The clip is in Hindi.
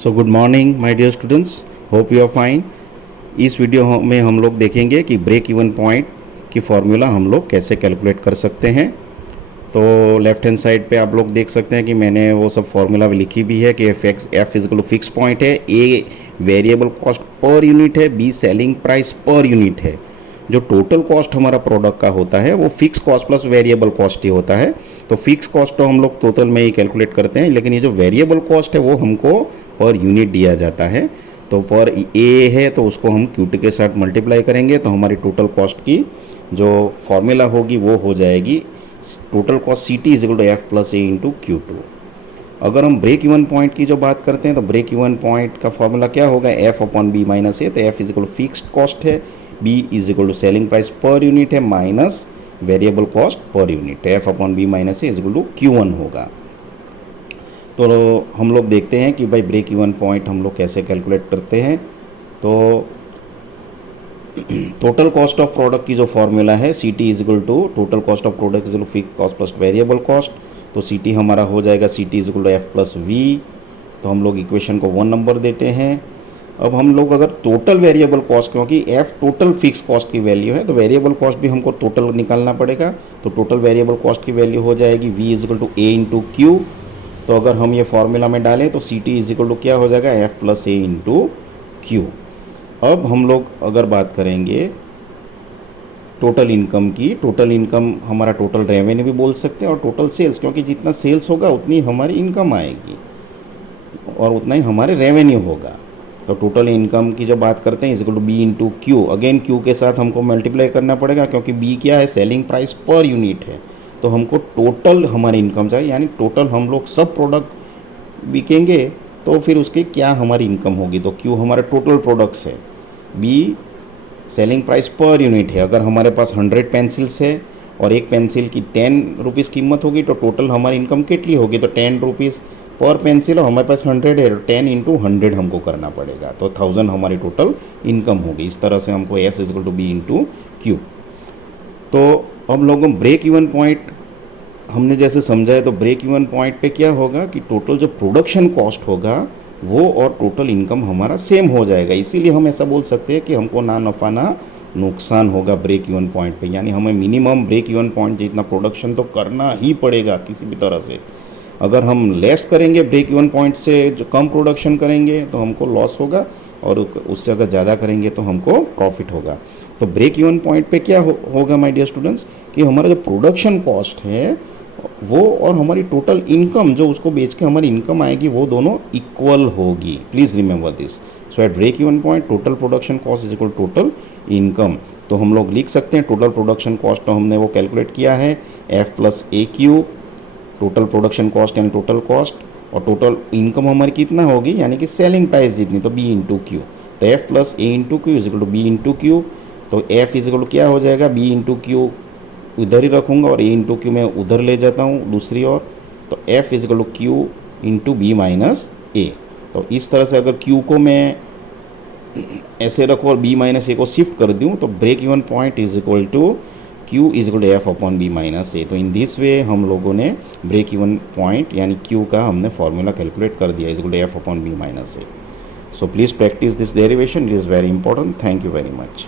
So good morning my dear students, hope you are fine. इस वीडियो में हम लोग देखेंगे कि ब्रेक इवन पॉइंट की फॉर्मूला हम लोग कैसे कैलकुलेट कर सकते हैं। तो लेफ्ट हैंड साइड पे आप लोग देख सकते हैं कि मैंने वो सब फार्मूला भी लिखी भी है कि एफ इजिकल फिक्स पॉइंट है, a variable cost per unit है, b selling price per unit है। जो टोटल कॉस्ट हमारा प्रोडक्ट का होता है वो fix cost plus variable cost ही होता है। तो फिक्स कॉस्ट तो हम लोग टोटल में ही कैलकुलेट करते हैं, लेकिन ये जो वेरिएबल कॉस्ट है वो हमको पर यूनिट दिया जाता है। तो पर ए है तो उसको हम क्यू टी के साथ मल्टीप्लाई करेंगे तो हमारी टोटल कॉस्ट की जो फॉर्मूला होगी वो हो जाएगी total cost C T is equal to F plus A into Q two. अगर हम ब्रेक इवन पॉइंट की जो बात करते हैं तो ब्रेक इवन पॉइंट का फॉर्मूला क्या होगा, f upon b minus a. तो F is equal to fixed cost है, b is equal to selling price per unit है minus variable cost per unit. F upon b minus a is equal to q one होगा। तो हम लोग देखते हैं कि भाई ब्रेक इवन पॉइंट हम लोग कैसे कैलकुलेट करते हैं। तो टोटल कॉस्ट ऑफ प्रोडक्ट की जो फॉर्मूला है C T is equal to total cost of product is equal to fix cost plus variable cost. तो सी टी हमारा हो जाएगा C T is equal to F plus V. तो हम लोग इक्वेशन को 1 नंबर देते हैं। अब हम लोग अगर टोटल वेरिएबल कॉस्ट, क्योंकि एफ टोटल फिक्स कॉस्ट की वैल्यू है तो वेरिएबल कॉस्ट भी हमको टोटल निकालना पड़ेगा। तो टोटल वेरिएबल कॉस्ट की वैल्यू हो जाएगी V is equal to A into Q. तो अगर हम ये फॉर्मूला में डालें तो C T is equal to क्या हो जाएगा, F plus A into Q. अब हम लोग अगर बात करेंगे टोटल इनकम की, टोटल इनकम हमारा टोटल रेवेन्यू भी बोल सकते हैं और टोटल सेल्स, क्योंकि जितना सेल्स होगा उतनी हमारी इनकम आएगी और उतना ही हमारे रेवेन्यू होगा। तो टोटल इनकम की जो बात करते हैं is equal to B into Q. Again Q के साथ हमको मल्टीप्लाई करना पड़ेगा क्योंकि बी क्या है, सेलिंग प्राइस पर यूनिट है। तो हमको टोटल हमारी इनकम चाहिए, यानी टोटल हम लोग सब प्रोडक्ट बिकेंगे तो फिर उसकी क्या हमारी इनकम होगी। तो क्यू हमारे टोटल प्रोडक्ट्स है, b selling price per unit है। अगर हमारे पास 100 पेंसिल्स है और एक पेंसिल की 10 रुपीज़ कीमत होगी तो टोटल हमारी इनकम कितनी होगी, तो 10 रुपीज़ पर पेंसिल और हमारे पास 100 है, 10 इंटू 100 हमको करना पड़ेगा। तो 1000 हमारी टोटल इनकम होगी। इस तरह से हमको S is equal to B into Q. तो अब लोगों ब्रेक इवन पॉइंट हमने जैसे समझा है, तो ब्रेक इवन पॉइंट पे क्या होगा कि टोटल जो प्रोडक्शन कॉस्ट होगा वो और टोटल इनकम हमारा सेम हो जाएगा। इसीलिए हम ऐसा बोल सकते हैं कि हमको ना नफ़ा ना नुकसान होगा ब्रेक इवन पॉइंट पे। यानी हमें मिनिमम ब्रेक इवन पॉइंट जितना प्रोडक्शन तो करना ही पड़ेगा किसी भी तरह से। अगर हम लेस करेंगे ब्रेक इवन पॉइंट से, जो कम प्रोडक्शन करेंगे तो हमको लॉस होगा और उससे अगर ज़्यादा करेंगे तो हमको प्रॉफिट होगा। तो ब्रेक इवन पॉइंट पे क्या होगा माय डियर स्टूडेंट्स कि हमारा जो प्रोडक्शन कॉस्ट है वो और हमारी टोटल इनकम जो उसको बेच के हमारी इनकम आएगी वो दोनों इक्वल होगी। Please remember this. So at break even point total production cost is equal total income. तो हम लोग लिख सकते हैं टोटल प्रोडक्शन कॉस्ट तो हमने वो कैलकुलेट किया है F plus A Q, total production cost यानी टोटल कॉस्ट, और टोटल इनकम हमारी कितना होगी यानी कि सेलिंग प्राइस जितनी, तो बी इंटू क्यू। तो F plus A into Q is equal to B into Q. तो एफ इज इक्वल टू क्या हो जाएगा, बी इंटू क्यू इधर ही रखूँगा और ए इंटू क्यू मैं उधर ले जाता हूँ दूसरी ओर। तो F is equal to q into b minus a. तो इस तरह से अगर क्यू को मैं ऐसे रखूँ और बी माइनस ए को शिफ्ट कर दूँ तो break even point is equal to q is equal to f upon b minus a. तो इन दिस वे हम लोगों ने ब्रेक इवन पॉइंट यानी क्यू का हमने फॉर्मूला कैलकुलेट कर दिया, is equal to f upon b minus a. So please practice this derivation, it is very important. Thank you very much.